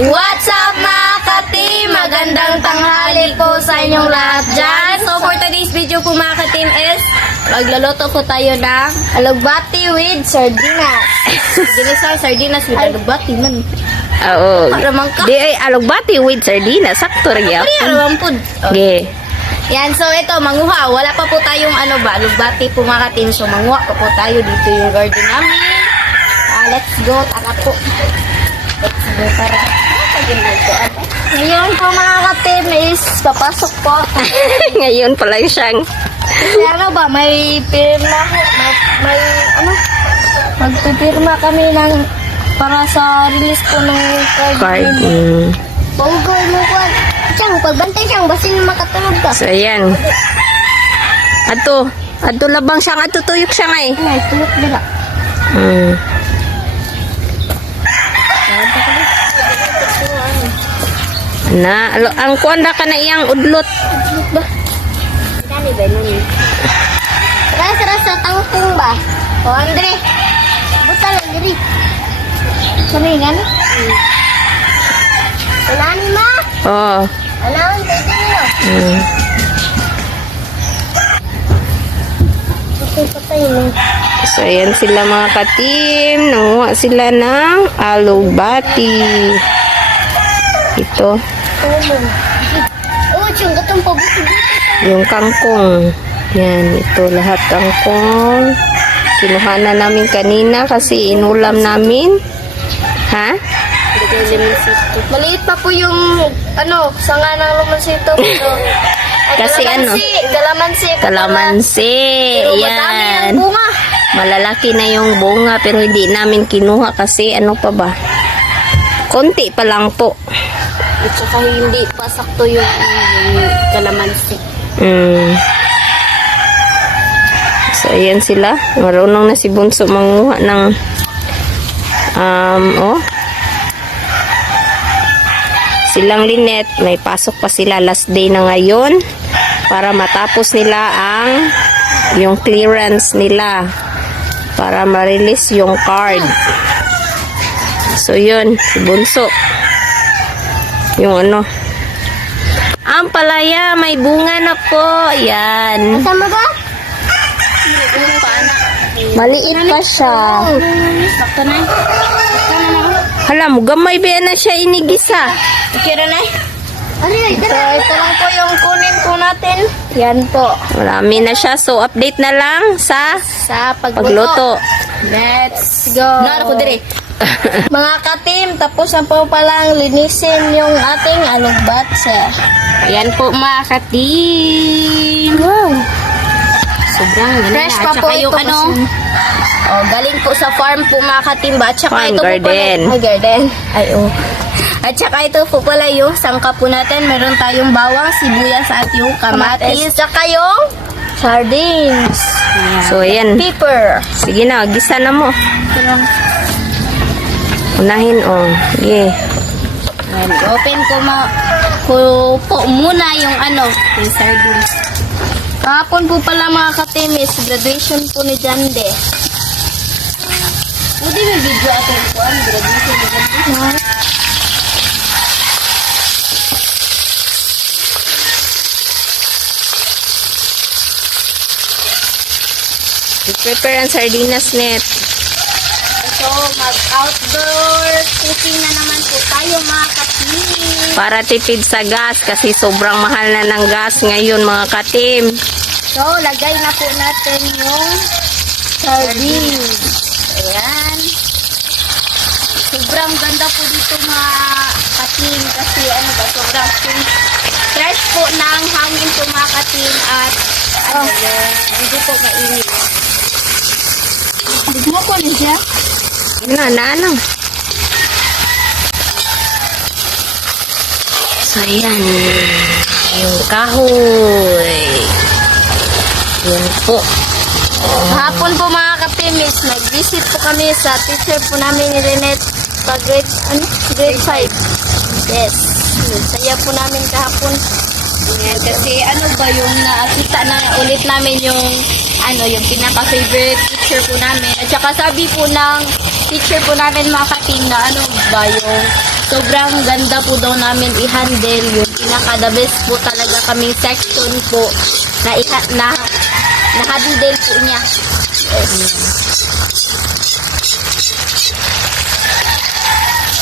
What's up mga ka-team? Magandang tanghali po sa inyong lahat dyan. So for today's video po mga ka-team is magluluto po tayo ng alugbati with sardinas. Ginisang sardinas with alugbati man. Oo. Aramang ka. Di ay alugbati with sardinas. Sakto rin yan. Ano aramang po? Okay. Yan, so ito, manguha. Wala pa po tayong alugbati po mga ka-team. So manguha pa po tayo dito yung garden namin. Let's go. Tara po. Let's go para. Ngayon po mga ka-team is papasok po. Ngayon pa lang siyang. Kasi ano ba, may pirma, may ano, magpipirma kami ng para sa release po ng Card. Bonggoy mo po. Siyang, pagbantay siyang, basin makatulog ka. So, ayan. Ato labang siyang, ato tuyok siya nga eh. Ay, tulog nila. Ang kuwanda ka na iyang udlot. Tulog ba? Dali ba nun? Rasa sa tangkong ba? O, Andre. Butal ang diri. Samingan? Ulani ma? Oo. Alawin pwede nyo. Patay mo. So, ayan sila mga ka-team. Nanguha sila ng alugbati. Ito. Oh, tiyong gatong pabuti. Yung kangkong. Yan, ito lahat kangkong. Kinuha na namin kanina kasi inulam namin. Ha? Maliit pa po yung sanga ng lumansito. Kasi Kalamansi. Pero madami ang Yan. bunga. Malalaki na yung bunga pero hindi namin kinuha kasi ano pa ba? Konti pa lang po. At saka hindi pa sakto yung kalamansi. So, ayan sila. Marunong na si Bunso manguha ng silang Linet. May pasok pa sila last day na ngayon para matapos nila yung clearance nila para ma-release yung card. So, yun. Si Bunso. Yung ang palaya, may bunga na po. Yan. Kasama ba? Maliit pa siya. Sakto na. Hala mo, gamay ba na siya inigisa? Okay na na. So, ito lang po yung kunin po natin. Yan po. Marami na siya. So, update na lang sa pagluto. Let's go. Ako dire. Mga ka-team, tapos na po palang linisin yung ating alugbati. Ayan po mga ka-team. Wow. Sobrang ganda. Fresh pa po ito galing po sa farm po mga ka-team. At saka Farm ito garden. po pala, garden. At saka ito po pala yung sangka po natin. Meron tayong bawang, sibuyas at yung kamatis. At saka yung sardines. So, ayan. Pepper. Sige na, gisa na mo. Unahin, sige. Ayan, open ko po muna yung yung sardines. Kahapon po pala mga ka-temis, graduation po ni Jande. Hindi may video atin po graduation ni Jande. Prepare ang sardinas net. So, mag-outdoor cooking na naman po tayo mga ka-team. Para tipid sa gas kasi sobrang mahal na ng gas ngayon mga ka-team. So, lagay na po natin yung sardines. Ayan. Sobrang ganda po dito mga ka-team kasi sobrang fresh po ng hangin po mga ka-team at hindi po mainit. Bigmo ko na siya. Ano. So, ayan. Yung kahoy. Yan po. Hapon po mga ka-temis, nag-visit po kami sa teacher po namin ni Renette sa grade 5. Yes. Saya po namin kahapon. Yan, kasi yung nakita na ulit namin yung yung pinaka-favorite teacher po namin. At saka sabi po ng teacher po namin mga ka-team na yung sobrang ganda po daw namin i-handle. Yung pinaka-the best po talaga kaming section po na na-handle po niya. Yes.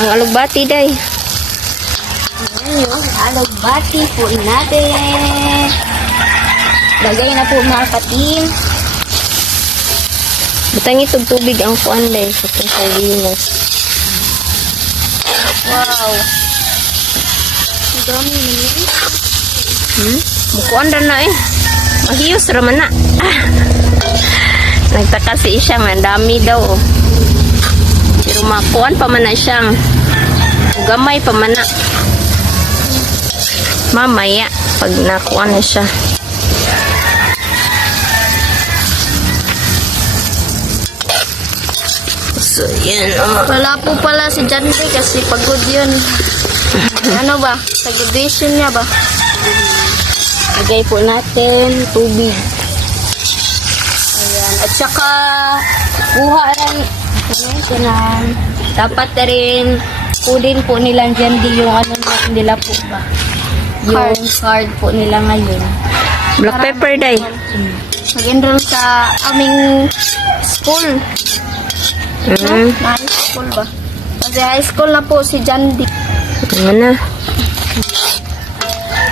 Ang alugbati, day. Ayan yung alugbati po natin. Lagay na po mga ka-team. Butang itong tubig ang kuan, day. Sa itong sardinas. Wow. Ang dami naman. Mukuan na eh. Mahiyos raman na. Nagtaka si Isyang, ang dami daw. Oh. Pero makuan pa man na siyang. Gamay pa man na. Mamaya, pag nakuan na siya. So, yan. Wala po pala si Jandy kasi pagod yun. Ano ba? Sa graduation niya ba? Lagay po natin tubig. Ayan. At saka, kuha rin. Dapat na rin kudin po nilang Jandy yung ano nila po ba? Yung card po nila ngayon. Black pepper, day. Mag-enroll sa aming school. Mm. Na high school ba? Kasi high school na po si Jandy. Ano na?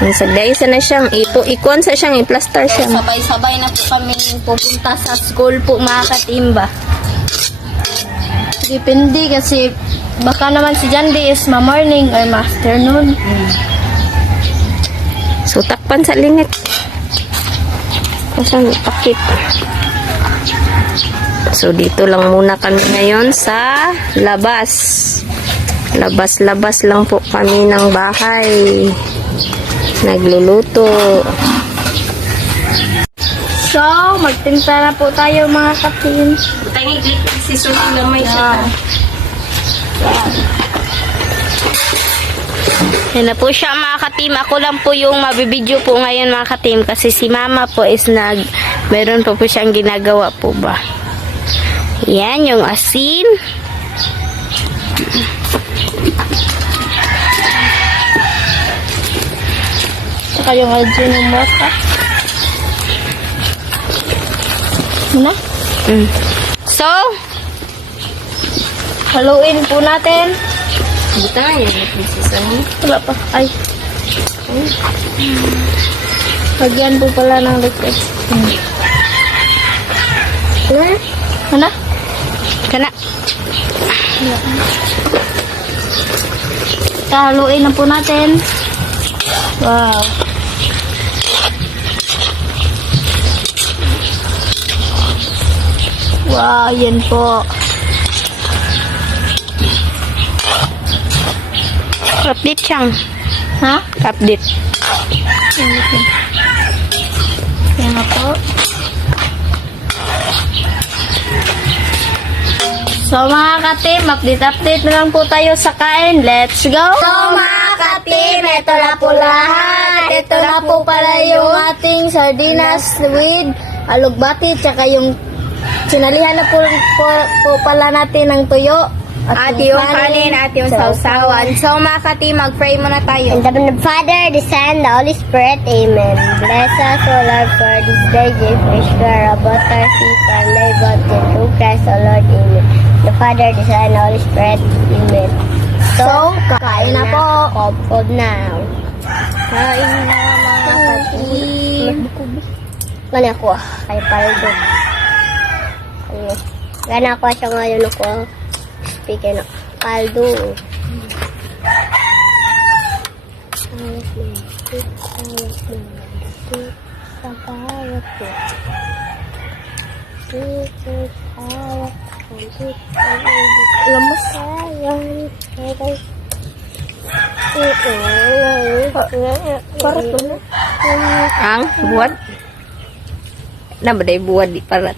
Nasagday sa na siyang ikuan sa siyang i-plaster siya. Sabay-sabay na po kami pupunta sa school po mga katimba. Depende kasi baka naman si Jandy is ma-morning or ma-afternoon. So, takpan sa linit. Kasang pakit. So, dito lang muna kami ngayon sa labas. Labas-labas lang po kami ng bahay. Nagluluto. So, magtimpla na po tayo mga katim. Tangig si Susi lamay siya. Yan na po siya mga katim. Ako lang po yung mabibideo po ngayon mga katim. Kasi si mama po is meron po siyang ginagawa po ba. Yan yung asin. Saka yung Ajinomoto. Ano? So, haluin po natin. dito nga yun. Wala pa. Ay. Lagyan po pala ng liquid. Ano? Kana. Haluin na po natin. Wow. Wow, yan po. Update siyang. Ha? Update. Yan na po. So mga ka-team, update na lang po tayo sa kain. Let's go! So mga ka-team, ito na po lahat. Ito na po pala yung ating sardinas with alugbati, tsaka yung sinalihan na po pala natin ng tuyo. At yung kanin at yung sausawan. So mga ka-team, mag-pray muna tayo. In the name of the Father, the Son, the Holy Spirit, Amen. Bless us, O Lord, for this day, give which we are about our feet and labor through Christ, O Lord, Amen. The Father, the Son, the Holy Spirit, Amen. So, kain na po. Food now. Kain na mga ka-team. Gana ko, kay Paldo. Gana ko siya ngayon ako. Speaking of Paldo. Lemes. Parot po na. Ang buat. Na ba day buat di parat?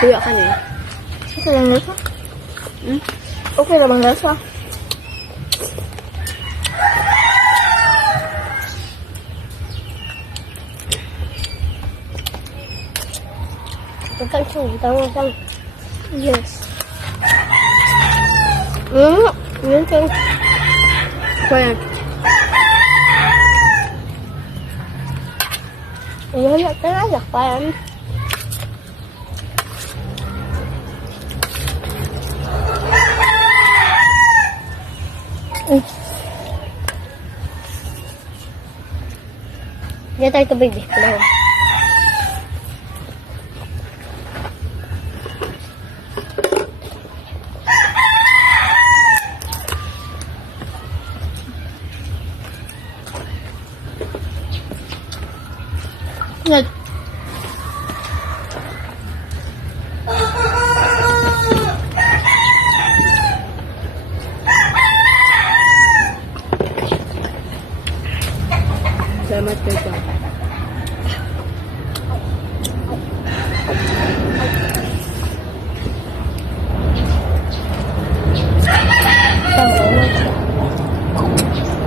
Tuya ka niya. Okay lang lasa. Okay lang lasa. Makan sih, makan. Yes. Ini kan. Kaya. Ini nak aja kan. Dia tarik tubig deh, kenapa? Nag. Salamat kayo.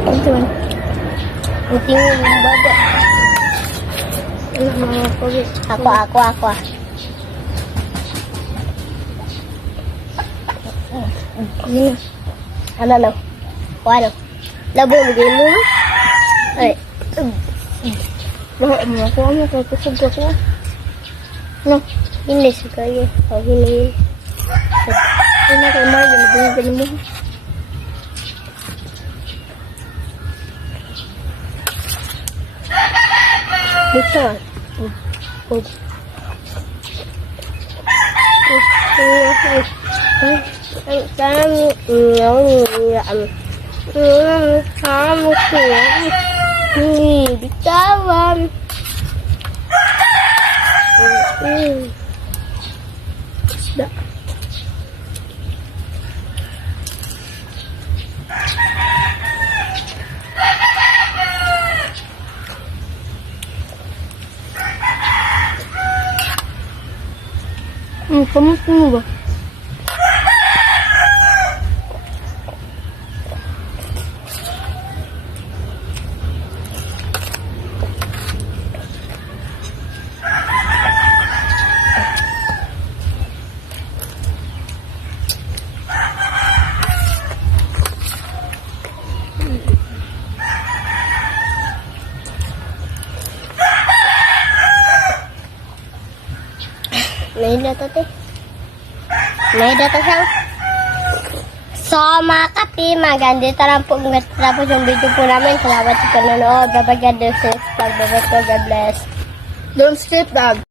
Ito man. Nanti yung bada. Ano mga pagit. Aku. Ini. Ano no? Ano? Labo mo game mo? Ay. Bakit mo ako? Ano kaya kusog ako? No. Hindi sa kaya. O hindi. Ano kaya Mario? Nabinigay mo. Dito. Bitawan. Isda. Kamusta mo ba? May data te. May data siya. So mga kapi, magandito lang po tapos yung video po namin. Salamat sa panonood. Babay God bless. God bless. Don't skip, Dad.